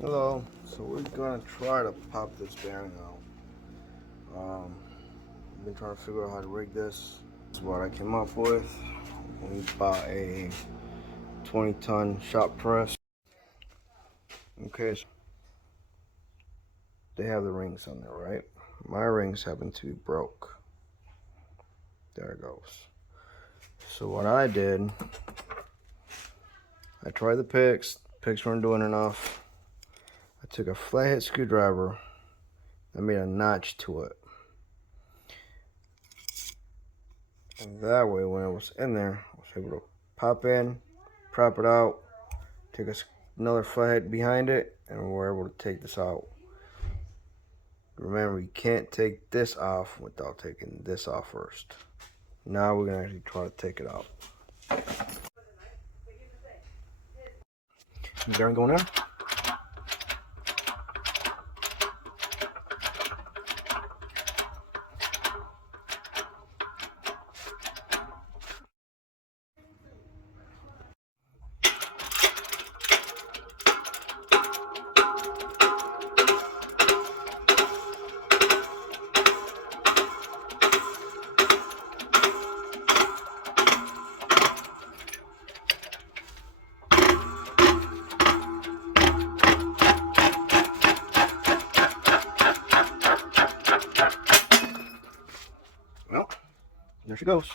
Hello. So we're gonna try to pop this bearing out. I've been trying to figure out how to rig this. This is what I came up with. We bought a 20-ton shop press. Okay, so they have the rings on there, right? My rings happen to be broke. There it goes. So what I did, I tried the picks. Picks weren't doing enough. I took a flathead screwdriver. I made a notch to it. And that way, when it was in there, I was able to pop in, prop it out, take another flathead behind it, and we're able to take this out. Remember, you can't take this off without taking this off first. Now we're gonna actually try to take it out. Bearing going in. Well, there she goes.